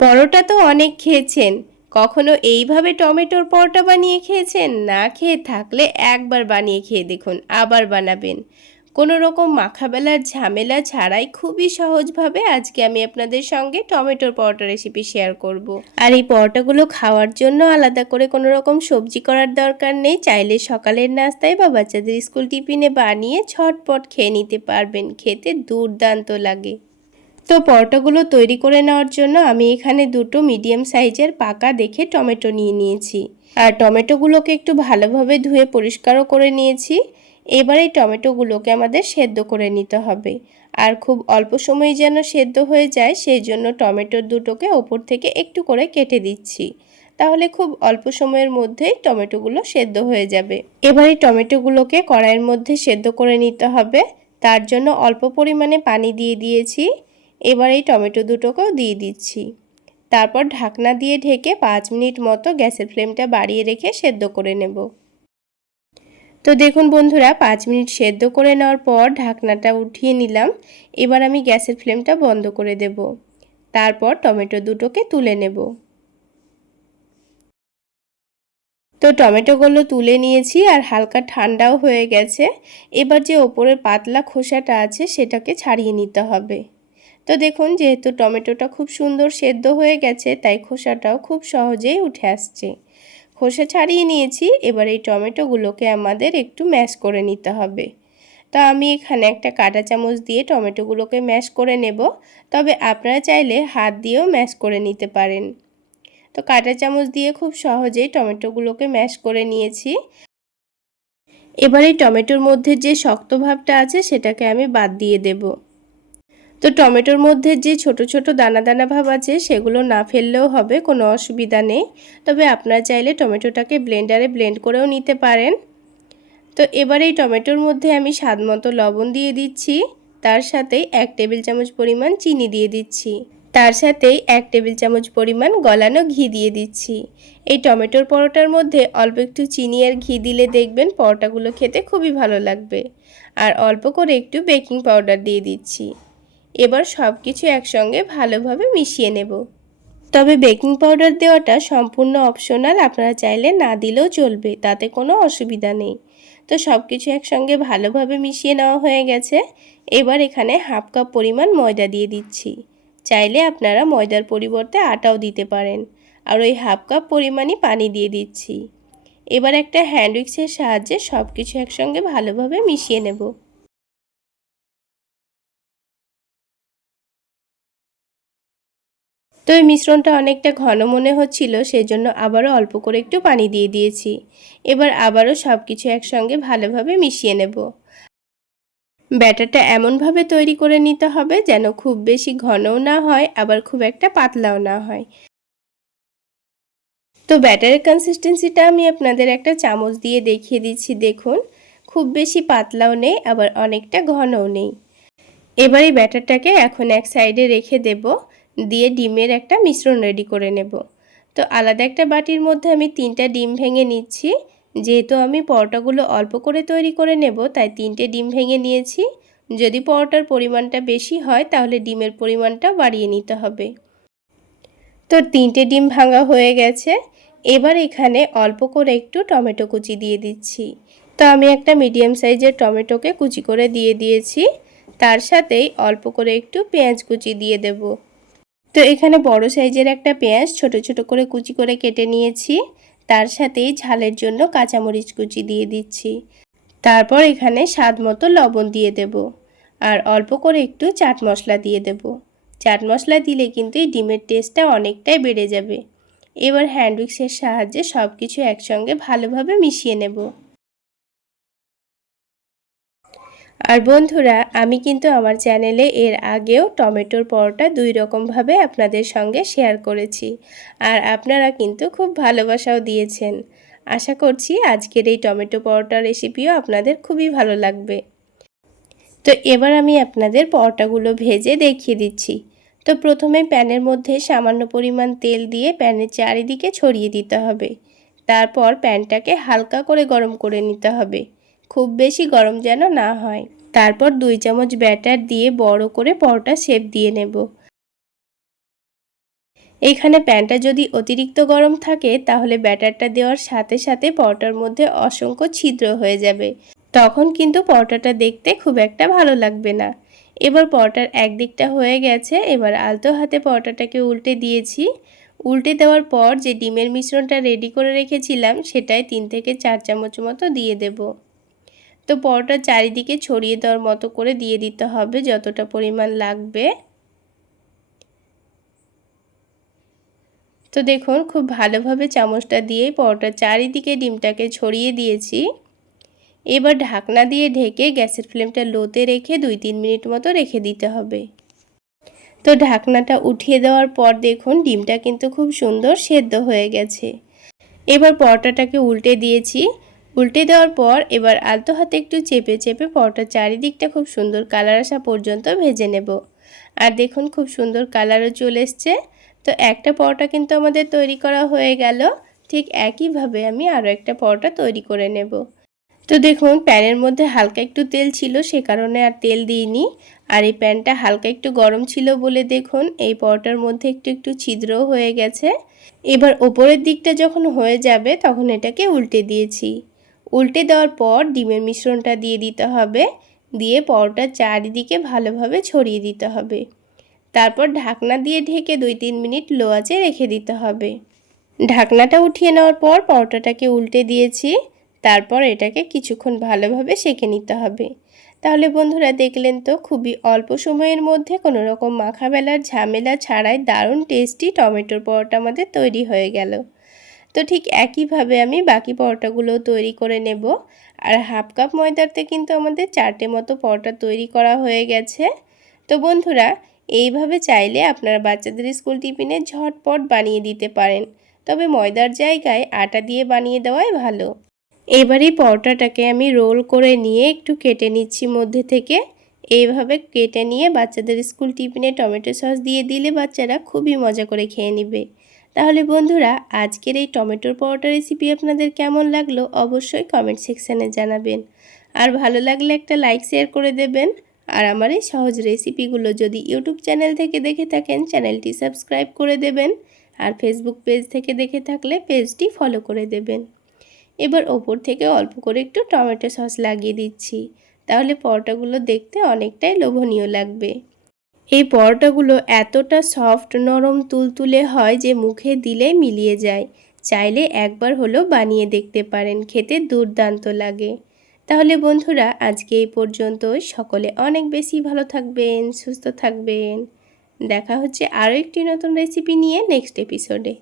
পরোটা তো অনেক খেয়েছেন। কখনো এইভাবে টমেটোর পরোটা বানিয়ে খেয়েছেন? না খেয়ে থাকলে একবার বানিয়ে খেয়ে দেখুন, আবার বানাবেন। কোনো রকম মাখাবেলার ঝামেলা ছাড়াই খুবই সহজভাবে আজকে আমি আপনাদের সঙ্গে টমেটোর পরোটা রেসিপি শেয়ার করব। আর এই পরোটাগুলো খাওয়ার জন্য আলাদা করে কোনো রকম সবজি করার দরকার নেই। চাইলে সকালের নাস্তায় বা বাচ্চাদের স্কুল টিফিনে বানিয়ে ছটপট খেয়ে নিতে পারবেন। খেতে দুর্দান্ত লাগে। তো পরোটাগুলো তৈরি করে নেওয়ার জন্য আমি এখানে দুটো মিডিয়াম সাইজের পাকা দেখে টমেটো নিয়ে নিয়েছি। আর টমেটোগুলোকে একটু ভালোভাবে ধুয়ে পরিষ্কারও করে নিয়েছি। এবার এই টমেটোগুলোকে আমাদের সেদ্ধ করে নিতে হবে। আর খুব অল্প সময় যেন সেদ্ধ হয়ে যায়, সেই জন্য টমেটোর দুটোকে ওপর থেকে একটু করে কেটে দিচ্ছি। তাহলে খুব অল্প সময়ের মধ্যেই টমেটোগুলো সেদ্ধ হয়ে যাবে। এবার এই টমেটোগুলোকে কড়াইয়ের মধ্যে সেদ্ধ করে নিতে হবে। তার জন্য অল্প পরিমাণে পানি দিয়ে দিয়েছি। এবার এই টমেটো দুটোকেও দিয়ে দিচ্ছি। তারপর ঢাকনা দিয়ে ঢেকে পাঁচ মিনিট মতো গ্যাসের ফ্লেমটা বাড়িয়ে রেখে সেদ্ধ করে নেব। তো দেখুন বন্ধুরা, পাঁচ মিনিট সেদ্ধ করে নেওয়ার পর ঢাকনাটা উঠিয়ে নিলাম। এবার আমি গ্যাসের ফ্লেমটা বন্ধ করে দেব। তারপর টমেটো দুটোকে তুলে নেব। তো টমেটোগুলো তুলে নিয়েছি আর হালকা ঠান্ডাও হয়ে গেছে। এবার যে ওপরের পাতলা খোসাটা আছে সেটাকে ছাড়িয়ে নিতে হবে। তো দেখুন, যেহেতু টমেটোটা খুব সুন্দর সেদ্ধ হয়ে গেছে, তাই খোসাটাও খুব সহজেই উঠে আসছে। খোসা ছাড়িয়ে নিয়েছি, এবার এই টমেটোগুলোকে আমাদের একটু ম্যাশ করে নিতে হবে। তো আমি এখানে একটা কাটা চামচ দিয়ে টমেটোগুলোকে ম্যাশ করে নেব, তবে আপনারা চাইলে হাত দিয়েও ম্যাশ করে নিতে পারেন। তো কাঁটা চামচ দিয়ে খুব সহজেই টমেটোগুলোকে ম্যাশ করে নিয়েছি। এবার এই টমেটোর মধ্যে যে শক্ত ভাবটা আছে, সেটাকে আমি বাদ দিয়ে দেবো। তো টমেটোর মধ্যে যে ছোট ছোট দানা দানা ভাব আছে, সেগুলো না ফেললেও হবে, কোনো অসুবিধা নেই। তবে আপনারা চাইলে টমেটোটাকে ব্লেন্ডারে ব্লেন্ড করেও নিতে পারেন। তো এবার এই টমেটোর মধ্যে আমি স্বাদ মতো লবণ দিয়ে দিচ্ছি। তার সাথেই এক টেবিল চামচ পরিমাণ চিনি দিয়ে দিচ্ছি। তার সাথেই এক টেবিল চামচ পরিমাণ গলানো ঘি দিয়ে দিচ্ছি। এই টমেটোর পরোটার মধ্যে অল্প একটু চিনি আর ঘি দিলে দেখবেন পরোটাগুলো খেতে খুবই ভালো লাগবে। আর অল্প করে একটু বেকিং পাউডার দিয়ে দিচ্ছি। এবার সব কিছু একসঙ্গে ভালোভাবে মিশিয়ে নেব। তবে বেকিং পাউডার দেওয়াটা সম্পূর্ণ অপশনাল আপনারা চাইলে না দিলেও চলবে, তাতে কোনো অসুবিধা নেই। তো সব কিছু একসঙ্গে ভালোভাবে মিশিয়ে নেওয়া হয়ে গেছে। এবার এখানে হাফ কাপ পরিমাণ ময়দা দিয়ে দিচ্ছি। চাইলে আপনারা ময়দার পরিবর্তে আটাও দিতে পারেন। আর ওই হাফ কাপ পরিমাণই পানি দিয়ে দিচ্ছি। এবার একটা হ্যান্ড উইক্সের সাহায্যে সব কিছু একসঙ্গে ভালোভাবে মিশিয়ে নেব। তো এই মিশ্রণটা অনেকটা ঘন মনে হচ্ছিল সেই জন্য আবারও অল্প করে একটু পানি দিয়ে দিয়েছি। এবার আবারও সব কিছু একসঙ্গে ভালোভাবে মিশিয়ে নেব। ব্যাটারটা এমনভাবে তৈরি করে নিতে হবে যেন খুব বেশি ঘনও না হয়, আবার খুব একটা পাতলাও না হয়। তো ব্যাটারের কনসিস্টেন্সিটা আমি আপনাদের একটা চামচ দিয়ে দেখিয়ে দিচ্ছি, দেখুন। খুব বেশি পাতলাও নেই, আবার অনেকটা ঘনও নেই। এবার এই ব্যাটারটাকে এখন এক সাইডে রেখে দেবো। দিয়ে ডিমের একটা মিশ্রণ রেডি করে নেব। তো আলাদা একটা বাটির মধ্যে আমি তিনটা ডিম ভেঙে নিচ্ছি। যেহেতু আমি পরোটাগুলো অল্প করে তৈরি করে নেব, তাই তিনটে ডিম ভেঙে নিয়েছি। যদি পরোটার পরিমাণটা বেশি হয়, তাহলে ডিমের পরিমাণটা বাড়িয়ে নিতে হবে। তো তিনটে ডিম ভাঙা হয়ে গেছে। এবার এখানে অল্প করে একটু টমেটো কুচি দিয়ে দিচ্ছি। তো আমি একটা মিডিয়াম সাইজের টমেটোকে কুচি করে দিয়ে দিয়েছি। তার সাথেই অল্প করে একটু পেঁয়াজ কুচি দিয়ে দেবো। তো এখানে বড় সাইজের একটা পেঁয়াজ ছোট ছোট করে কুচি করে কেটে নিয়েছি। তার সাথেই ঝালের জন্য কাঁচামরিচ কুচি দিয়ে দিচ্ছি। তারপর এখানে স্বাদ মতো লবণ দিয়ে দেব আর অল্প করে একটু চাট মশলা দিয়ে দেব। চাট মশলা দিলে কিন্তু এই ডিমের টেস্টটা অনেকটাই বেড়ে যাবে। এবার হ্যান্ডউইক্সের সাহায্যে সব কিছু একসঙ্গে ভালোভাবে মিশিয়ে নেব। আর বন্ধুরা, আমি কিন্তু আমার চ্যানেলে এর আগেও টমেটোর পরোটা দুই রকমভাবে আপনাদের সঙ্গে শেয়ার করেছি। আর আপনারা কিন্তু খুব ভালোবাসাও দিয়েছেন। আশা করছি আজকের এই টমেটো পরোটা রেসিপিও আপনাদের খুবই ভালো লাগবে। তো এবার আমি আপনাদের পরোটাগুলো ভেজে দেখিয়ে দিচ্ছি। তো প্রথমে প্যানের মধ্যে সামান্য পরিমাণ তেল দিয়ে প্যানের চারিদিকে ছড়িয়ে দিতে হবে। তারপর প্যানটাকে হালকা করে গরম করে নিতে হবে। খুব বেশি গরম যেন না হয়। তারপর দুই চামচ ব্যাটার দিয়ে বড় করে পরোটা শেপ দিয়ে নেব। এইখানে প্যানটা যদি অতিরিক্ত গরম থাকে, তাহলে ব্যাটারটা দেওয়ার সাথে সাথে পরোটার মধ্যে অসংখ্য ছিদ্র হয়ে যাবে। তখন কিন্তু পরোটাটা দেখতে খুব একটা ভালো লাগবে না। এবার পরোটার একদিকটা হয়ে গেছে, এবার আলতো হাতে পরোটাটাকে উল্টে দিয়েছি। উল্টে দেওয়ার পর যে ডিমের মিশ্রণটা রেডি করে রেখেছিলাম সেটাই তিন থেকে চার চামচ মতো দিয়ে দেব। তো পরোটা চারিদিকে ছড়িয়ে দেওয়ার মতো করে দিয়ে দিতে হবে যতটা পরিমাণ লাগবে। তো দেখুন, খুব ভালোভাবে চামচটা দিয়ে পরোটার চারিদিকে ডিমটাকে ছড়িয়ে দিয়েছি। এবার ঢাকনা দিয়ে ঢেকে গ্যাসের ফ্লেমটা লোতে রেখে দুই তিন মিনিট মতো রেখে দিতে হবে। তো ঢাকনাটা উঠিয়ে দেওয়ার পর দেখুন, ডিমটা কিন্তু খুব সুন্দর সেদ্ধ হয়ে গেছে। এবার পরোটাটাকে উল্টে দিয়েছি। উল্টে দেওয়ার পর এবার আলতো হাতে একটু চেপে চেপে পরোটার চারিদিকটা খুব সুন্দর কালার আসা পর্যন্ত ভেজে নেব। আর দেখুন খুব সুন্দর কালারও চলে এসছে। তো একটা পরোটা কিন্তু আমাদের তৈরি করা হয়ে গেল। ঠিক একইভাবে আমি আরও একটা পরোটা তৈরি করে নেব। তো দেখুন প্যানের মধ্যে হালকা একটু তেল ছিল, সে কারণে আর তেল দিইনি। আর এই প্যানটা হালকা একটু গরম ছিল বলে দেখুন এই পরোটার মধ্যে একটু একটু ছিদ্রও হয়ে গেছে। এবার ওপরের দিকটা যখন হয়ে যাবে তখন এটাকে উল্টে দিয়েছি। উল্টে দেওয়ার পর ডিমের মিশ্রণটা দিয়ে দিতে হবে। দিয়ে পরোটার চারিদিকে ভালোভাবে ছড়িয়ে দিতে হবে। তারপর ঢাকনা দিয়ে ঢেকে দুই তিন মিনিট লো আঁচে রেখে দিতে হবে। ঢাকনাটা উঠিয়ে নেওয়ার পর পরোটাটাকে উল্টে দিয়েছি। তারপর এটাকে কিছুক্ষণ ভালোভাবে সেঁকে নিতে হবে। তাহলে বন্ধুরা দেখলেন তো, খুবই অল্প সময়ের মধ্যে কোনো রকম মাখা বেলার ঝামেলা ছাড়াই দারুণ টেস্টি টমেটোর পরোটা আমাদের তৈরি হয়ে গেল। তো ঠিক একইভাবে আমি বাকি পরোটাগুলো তৈরি করে নেব। আর হাফ কাপ ময়দাতে কিন্তু আমাদের চারটে মতো পরোটা তৈরি করা হয়ে গেছে। তো বন্ধুরা, এইভাবে চাইলে আপনারা বাচ্চাদের স্কুল টিফিনে ঝটপট বানিয়ে দিতে পারেন। তবে ময়দার জায়গায় আটা দিয়ে বানিয়ে দেওয়াই ভালো। এবার পরোটাটাকে আমি রোল করে নিয়ে একটু কেটে নিচ্ছি মধ্যে থেকে। এইভাবে কেটে নিয়ে বাচ্চাদের স্কুল টিফিনে টমেটো সস দিয়ে দিলে বাচ্চারা খুবই মজা করে খেয়ে নেবে। তাহলে বন্ধুরা, আজকের এই টমেটোর পরোটা রেসিপি আপনাদের কেমন লাগল অবশ্যই কমেন্ট সেকশানে জানাবেন। আর ভালো লাগলে একটা লাইক শেয়ার করে দেবেন। আর আমার এই সহজ রেসিপিগুলো যদি ইউটিউব চ্যানেল থেকে দেখে থাকেন চ্যানেলটি সাবস্ক্রাইব করে দেবেন। আর ফেসবুক পেজ থেকে দেখে থাকলে পেজটি ফলো করে দেবেন। এবার ওপর থেকে অল্প করে একটু টমেটো সস লাগিয়ে দিচ্ছি। তাহলে পরোটাগুলো দেখতে অনেকটাই লোভনীয় লাগবে। এই পরোটাগুলো এতটা সফট, নরম, তুলতুলে হয় যে মুখে দিলে মিলিয়ে যায়। চাইলে একবার হলো বানিয়ে দেখতে পারেন, খেতে দুর্দান্ত লাগে। তাহলে বন্ধুরা, আজকে এই পর্যন্ত সকলে অনেক বেশি ভালো থাকবেন, সুস্থ থাকবেন। দেখা হচ্ছে আরও একটি নতুন রেসিপি নিয়ে নেক্সট এপিসোডে